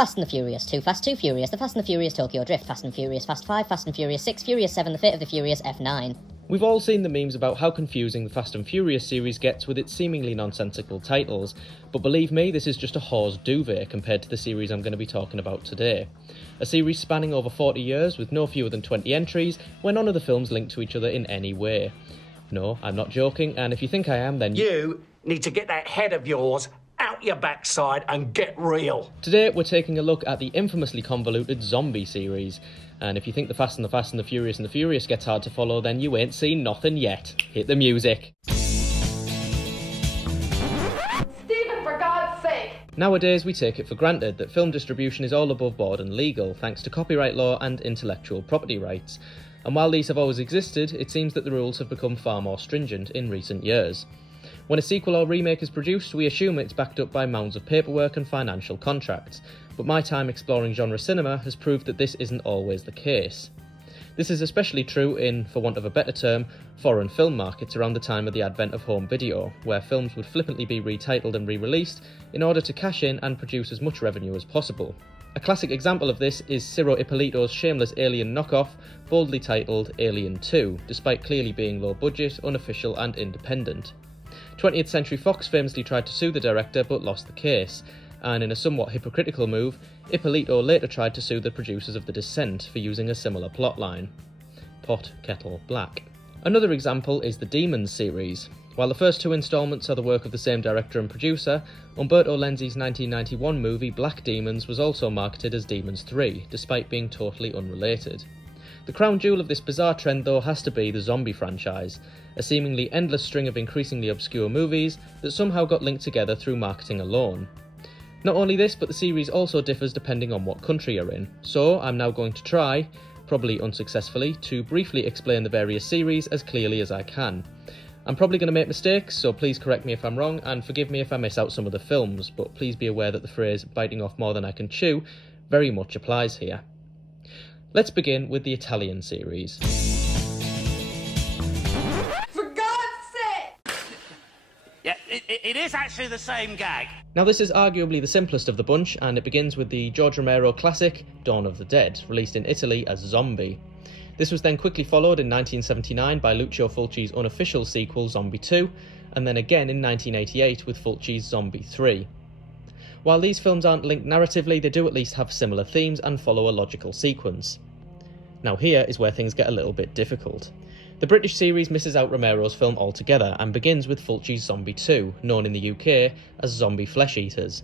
Fast and the Furious, Too Fast, Too Furious, The Fast and the Furious Tokyo Drift, Fast and Furious, Fast 5, Fast and Furious 6, Furious 7, The Fate of the Furious, F9. We've all seen the memes about how confusing the Fast and Furious series gets with its seemingly nonsensical titles, but believe me, this is just a whore's duvet compared to the series I'm going to be talking about today. A series spanning over 40 years with no fewer than 20 entries, where none of the films link to each other in any way. No, I'm not joking, and if you think I am, then you need to get that head of yours out your backside and get real. Today we're taking a look at the infamously convoluted Zombi series. And if you think the Fast and the Furious and the Furious gets hard to follow, then you ain't seen nothing yet. Hit the music. Stephen, for God's sake! Nowadays we take it for granted that film distribution is all above board and legal, thanks to copyright law and intellectual property rights. And while these have always existed, it seems that the rules have become far more stringent in recent years. When a sequel or remake is produced, we assume it's backed up by mounds of paperwork and financial contracts, but my time exploring genre cinema has proved that this isn't always the case. This is especially true in, for want of a better term, foreign film markets around the time of the advent of home video, where films would flippantly be retitled and re-released in order to cash in and produce as much revenue as possible. A classic example of this is Ciro Ippolito's shameless Alien knockoff, boldly titled Alien 2, despite clearly being low budget, unofficial and independent. 20th Century Fox famously tried to sue the director but lost the case, and in a somewhat hypocritical move, Ippolito later tried to sue the producers of The Descent for using a similar plotline. Pot, kettle, black. Another example is the Demons series. While the first two installments are the work of the same director and producer, Umberto Lenzi's 1991 movie Black Demons was also marketed as Demons 3, despite being totally unrelated. The crown jewel of this bizarre trend though has to be the Zombie franchise, a seemingly endless string of increasingly obscure movies that somehow got linked together through marketing alone. Not only this, but the series also differs depending on what country you're in, so I'm now going to try, probably unsuccessfully, to briefly explain the various series as clearly as I can. I'm probably going to make mistakes, so please correct me if I'm wrong, and forgive me if I miss out some of the films, but please be aware that the phrase biting off more than I can chew very much applies here. Let's begin with the Italian series. For God's sake! Yeah, it is actually the same gag. Now this is arguably the simplest of the bunch, and it begins with the George Romero classic Dawn of the Dead, released in Italy as Zombi. This was then quickly followed in 1979 by Lucio Fulci's unofficial sequel Zombie 2, and then again in 1988 with Fulci's Zombie 3. While these films aren't linked narratively, they do at least have similar themes and follow a logical sequence. Now here is where things get a little bit difficult. The British series misses out Romero's film altogether and begins with Fulci's Zombie 2, known in the UK as Zombie Flesh Eaters.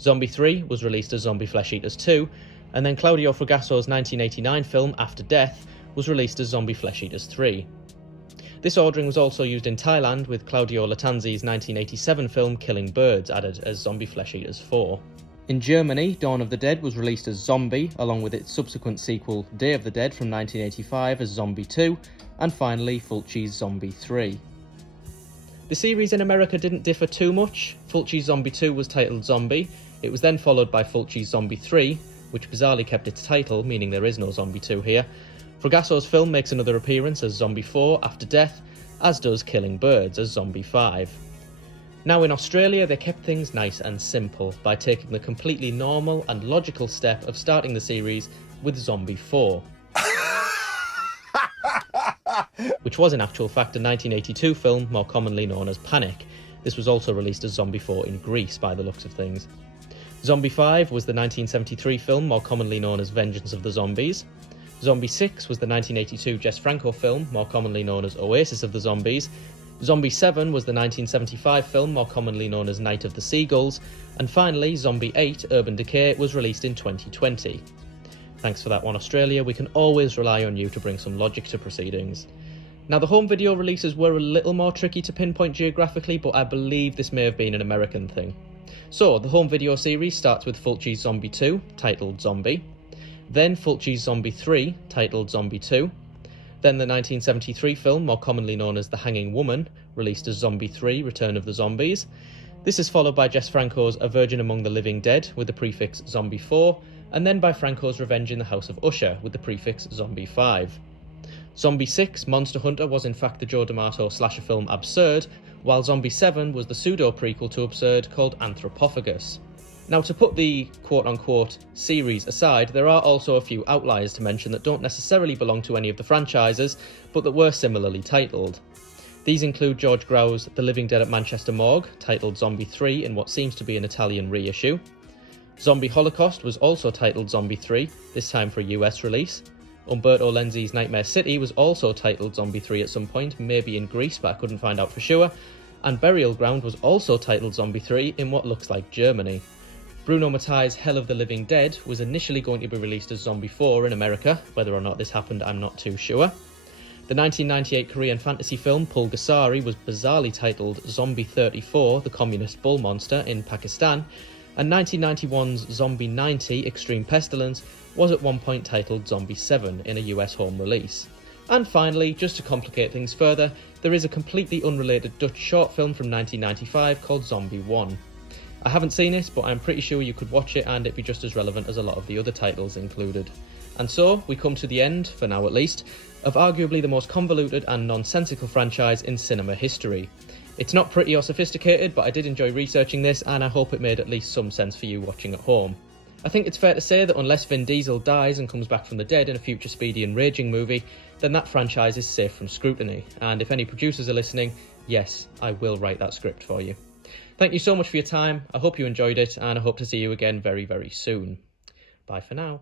Zombie 3 was released as Zombie Flesh Eaters 2, and then Claudio Fragaso's 1989 film After Death was released as Zombie Flesh Eaters 3. This ordering was also used in Thailand, with Claudio Lattanzi's 1987 film Killing Birds added as Zombie Flesh Eaters 4. In Germany, Dawn of the Dead was released as Zombie, along with its subsequent sequel Day of the Dead from 1985 as Zombie 2, and finally Fulci's Zombie 3. The series in America didn't differ too much. Fulci's Zombie 2 was titled Zombie, it was then followed by Fulci's Zombie 3, which bizarrely kept its title, meaning there is no Zombie 2 here. Fragaso's film makes another appearance as Zombie 4 After Death, as does Killing Birds as Zombie 5. Now in Australia they kept things nice and simple by taking the completely normal and logical step of starting the series with Zombie 4. Which was in actual fact a 1982 film more commonly known as Panic. This was also released as Zombie 4 in Greece by the looks of things. Zombie 5 was the 1973 film more commonly known as Vengeance of the Zombies. Zombie 6 was the 1982 Jess Franco film, more commonly known as Oasis of the Zombies. Zombie 7 was the 1975 film, more commonly known as Night of the Seagulls. And finally, Zombie 8 Urban Decay was released in 2020. Thanks for that one, Australia. We can always rely on you to bring some logic to proceedings. Now, the home video releases were a little more tricky to pinpoint geographically, but I believe this may have been an American thing. So, the home video series starts with Fulci's Zombie 2, titled Zombie. Then Fulci's Zombie 3, titled Zombie 2. Then the 1973 film, more commonly known as The Hanging Woman, released as Zombie 3, Return of the Zombies. This is followed by Jess Franco's A Virgin Among the Living Dead, with the prefix Zombie 4, and then by Franco's Revenge in the House of Usher, with the prefix Zombie 5. Zombie 6, Monster Hunter, was in fact the Joe D'Amato slasher film Absurd, while Zombie 7 was the pseudo-prequel to Absurd called Anthropophagus. Now, to put the quote-unquote series aside, there are also a few outliers to mention that don't necessarily belong to any of the franchises, but that were similarly titled. These include George Grau's The Living Dead at Manchester Morgue, titled Zombie 3 in what seems to be an Italian reissue. Zombie Holocaust was also titled Zombie 3, this time for a US release. Umberto Lenzi's Nightmare City was also titled Zombie 3 at some point, maybe in Greece, but I couldn't find out for sure. And Burial Ground was also titled Zombie 3 in what looks like Germany. Bruno Mattei's Hell of the Living Dead was initially going to be released as Zombie 4 in America. Whether or not this happened, I'm not too sure. The 1998 Korean fantasy film Pulgasari was bizarrely titled Zombie 34, the Communist Bull Monster in Pakistan, and 1991's Zombie 90 Extreme Pestilence was at one point titled Zombie 7 in a US home release. And finally, just to complicate things further, there is a completely unrelated Dutch short film from 1995 called Zombie 1. I haven't seen it, but I'm pretty sure you could watch it and it'd be just as relevant as a lot of the other titles included. And so, we come to the end, for now at least, of arguably the most convoluted and nonsensical franchise in cinema history. It's not pretty or sophisticated, but I did enjoy researching this and I hope it made at least some sense for you watching at home. I think it's fair to say that unless Vin Diesel dies and comes back from the dead in a future Speedy and Raging movie, then that franchise is safe from scrutiny. And if any producers are listening, yes, I will write that script for you. Thank you so much for your time, I hope you enjoyed it, and I hope to see you again very, very soon. Bye for now.